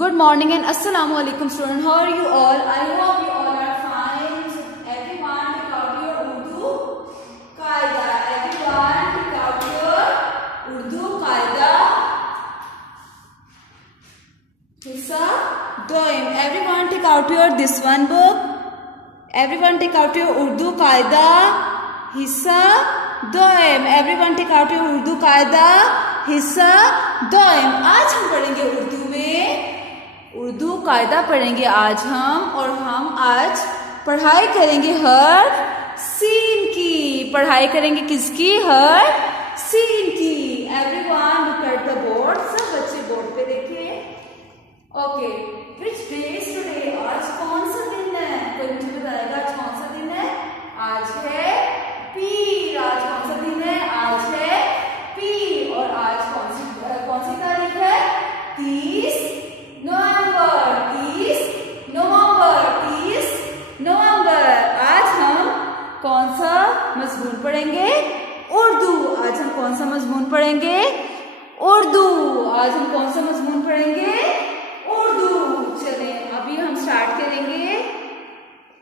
Good morning and assalamu alaikum student. How are you all? I hope you all are fine. Everyone pick out your Urdu qaida. Everyone pick out your Urdu qaida. Hissa doim. Everyone take out your this one book. Everyone take out your Urdu qaida. Hissa doim. Everyone take out your Urdu qaida. हिस्सा दोयम। आज हम पढ़ेंगे उर्दू में उर्दू कायदा पढ़ेंगे आज हम, और हम आज पढ़ाई करेंगे हर सीन की। पढ़ाई करेंगे किसकी? हर सीन की। Everyone look at the board. सब बच्चे बोर्ड पे देखें। Okay, which day is today? आज कौन सा दिन है? कोई मुझे बताएगा आज कौन सा दिन है? आज है पीर। आज कौन सा दिन है? आज है पीर। और आज कौन सी तारीख है? 30 नवंबर। 30 नवंबर। 30 नवंबर। आज हम कौन सा मजमून पढ़ेंगे? उर्दू। आज हम कौन सा मजमून पढ़ेंगे? उर्दू। आज हम कौन सा मजमून पढ़ेंगे? उर्दू। चले अभी हम स्टार्ट करेंगे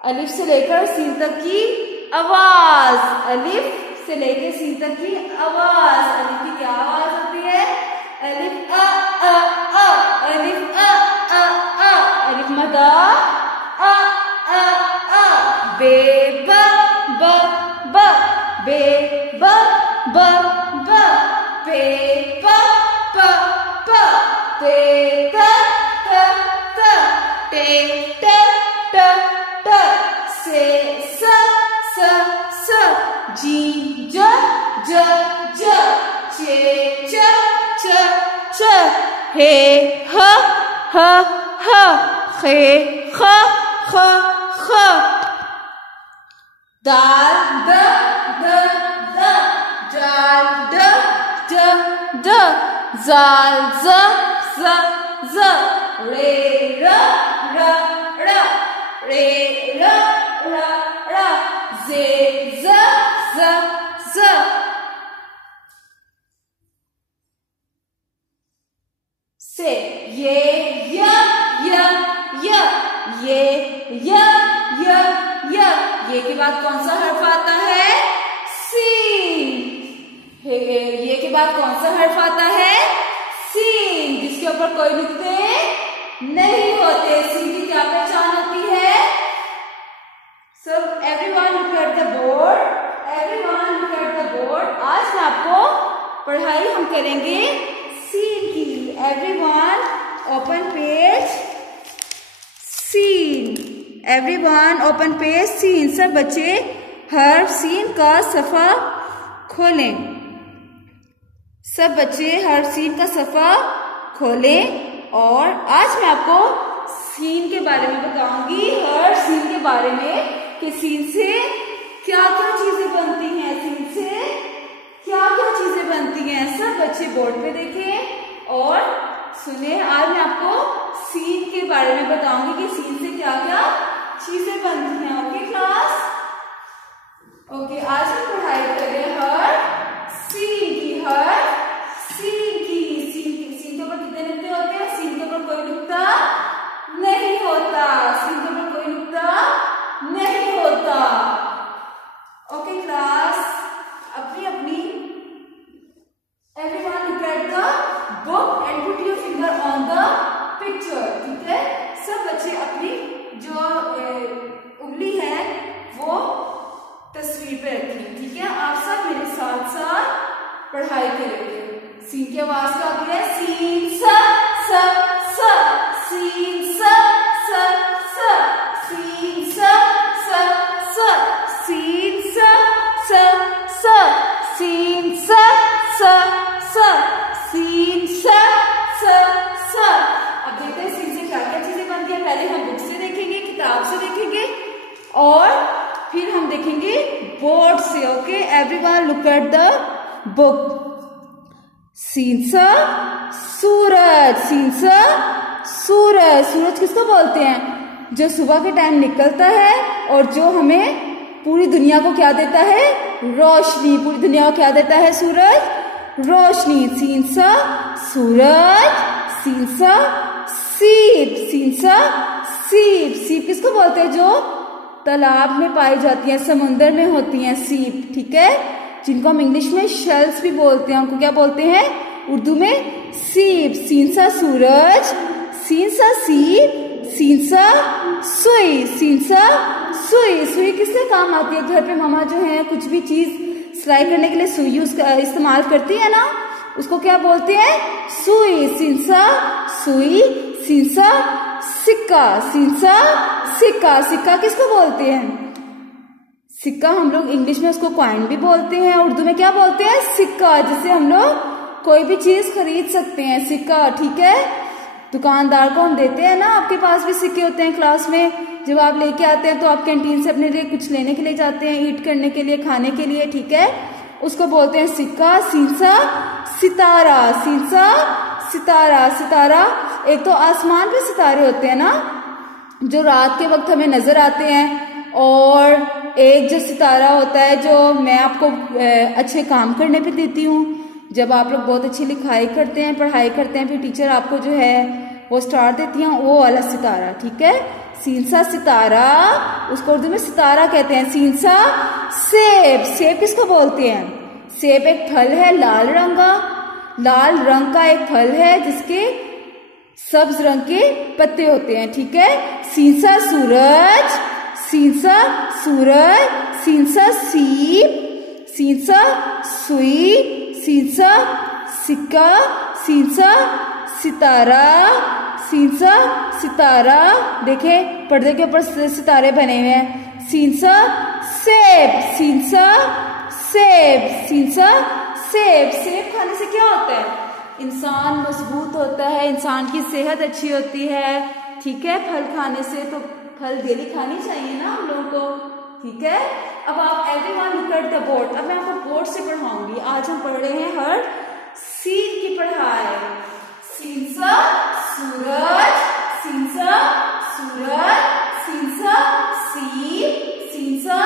अलिफ से लेकर सीन तक की आवाज। अलिफ से लेके सीन तक की आवाज। अलिफ की क्या आवाज होती है? अलिफ अ अ अ। अलिफ अ अ अ। अलिफ मदा अ अ अ। बे ब ब ब। बे ब ब ब। पे प प प। ते त त त। टे ट ट ट। से स स स। जी ज ज ज। चे च च च। हे ह ह ह। खे ख ख ख। दाल द द द। जाल ड ड ड। जाल ज ज ज। रे र र र। रे र र र। जे ज ज ज। से ये य य य। ये य य य। ये के बाद कौन सा हर्फ आता है? सीन। ये के बाद कौन सा हर्फ आता है? सीन, जिसके ऊपर कोई नुक्ते नहीं होते। सीन की क्या पहचान होती है? So everyone look at the board. Everyone look at the board. आज मैं आपको पढ़ाई हम करेंगे सीन की। Everyone open page सीन। Everyone open page सीन। सब बच्चे हर सीन का सफा खोलें। सब बच्चे हर सीन का सफा खोलें। और आज मैं आपको सीन के बारे में बताऊंगी, हर सीन के बारे में, कि सीन से क्या क्या चीजें बनती हैं। सीन से क्या क्या चीजें बनती हैं। सब बच्चे बोर्ड पे देखें और सुने। आज मैं आपको सीन के बारे में बताऊंगी कि सीन से क्या क्या चीजें बनती हैं। Okay class? ओके, आज हम पढ़ाई कर रहे हैं हर सीन की। हर सीन की। सीन के ऊपर कितने नुक्ते होते हैं? सीन के ऊपर कोई नुक्ता नहीं होता। सीन के ऊपर कोई नुक्ता नहीं होता। ओके क्लास, अपनी अपनी everyone look at the book and put your finger on the picture. ठीक है? सब बच्चे अपनी जो उंगली है वो तस्वीर पे रखें। ठीक है? आप सब मेरे साथ साथ पढ़ाई करेंगे। सीन की आवाज क्या होती है? सीन स स स। सीन स स स। सीन स स स। सीन स स स। सीन स स स। सीन स स स। अब देखते हैं सीन से क्या क्या चीजें बनती है। पहले हम बुक से देखेंगे, किताब से देखेंगे, और फिर हम देखेंगे बोर्ड से। Okay, everyone look at the book. सीन स सूरज। सीन स सूरज। सूरज किसको बोलते हैं? जो सुबह के टाइम निकलता है और जो हमें पूरी दुनिया को क्या देता है? रोशनी। पूरी दुनिया को क्या देता है सूरज? रोशनी। सीन स सूरज। सीन स सीप, सीन सा सीप। सीप किसको बोलते हैं? जो तालाब में पाई जाती है, समुद्र में होती हैं सीप, ठीक है, जिनको हम इंग्लिश में शेल्स भी बोलते हैं। उनको क्या बोलते हैं उर्दू में? सीप। सीन सा सूरज, सीन सा सीप, सीन सा सुई, सीन सा सुई। सुई किससे काम आती है? घर पे मामा जो है कुछ भी चीज सिलाई करने के लिए सुई उसका इस्तेमाल करती है ना, उसको क्या बोलते हैं? सुई। सीन सा सुई, सीन सा सिक्का, सीन सा सिक्का। सिक्का किसको बोलते हैं? सिक्का हम लोग इंग्लिश में उसको कॉइन भी बोलते हैं, उर्दू में क्या बोलते हैं? सिक्का, जिससे हम लोग कोई भी चीज खरीद सकते हैं, सिक्का, ठीक है। दुकानदार को हम देते हैं ना, आपके पास भी सिक्के होते हैं क्लास में, जब आप लेके आते हैं तो आप कैंटीन से अपने लिए कुछ लेने के लिए जाते हैं, ईट करने के लिए, खाने के लिए, ठीक है, उसको बोलते हैं सिक्का। सीन सा सितारा, सीन सा सितारा। सितारा एक तो आसमान पे सितारे होते हैं ना, जो रात के वक्त हमें नजर आते हैं, और एक जो सितारा होता है जो मैं आपको अच्छे काम करने पे देती हूँ, जब आप लोग बहुत अच्छी लिखाई करते हैं, पढ़ाई करते हैं, फिर टीचर आपको जो है वो स्टार देती हैं, वो वाला सितारा, ठीक है। सीन सा सितारा, उसको उर्दू में सितारा कहते हैं। सीन सा सेब। सेब किसको बोलते हैं? सेब एक फल है लाल रंग का, लाल रंग का एक फल है जिसके सब्ज रंग के पत्ते होते हैं, ठीक है। सीन सा सूरज, सीन सा सूरज, सीन सा सीप, सीन सा सुई, सीन सा सिक्का, सीन सा सितारा, सीन सा सितारा। देखे पर्दे के ऊपर सितारे बने हुए हैं। सीन सा सेब, सीन सा सेब, सीन सा सेब। सेब खाने से क्या होता है? इंसान मजबूत होता है, इंसान की सेहत अच्छी होती है, ठीक है। फल खाने से, तो फल डेली खानी चाहिए ना हम लोगों को, ठीक है। अब आप everyone look at the board. अब मैं आपको बोर्ड से पढ़ाऊंगी। आज हम पढ़ रहे हैं हर सीन की पढ़ाई। सीन सा सूरज, सीन सा सूरज, सीन सा सीप, सीन सा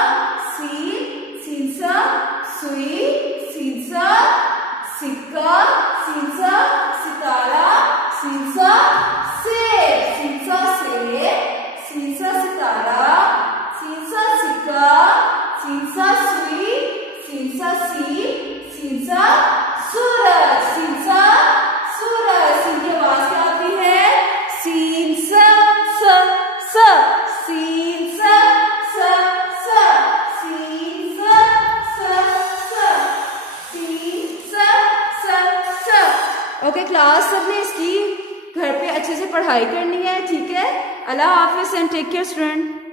सीप, सीन सा सुई, सीन सा सिक्का, सीन सा सितारा, सीन सा सेब, सीन सा सेब, सीन सा सितारा, सीन सा सिक्का, सीन सा सुई, सीन सा सीप, सीन सा सूरज, सीन सा सूरज। सीन की आवाज क्या आती है? सीन सा स स, सीन सा स स, सीन सा स स, सीन सा स स। ओके क्लास, सबने इसकी घर पे अच्छे से पढ़ाई करनी है, ठीक है। अल्लाह हाफिज एंड टेक केयर स्टूडेंट।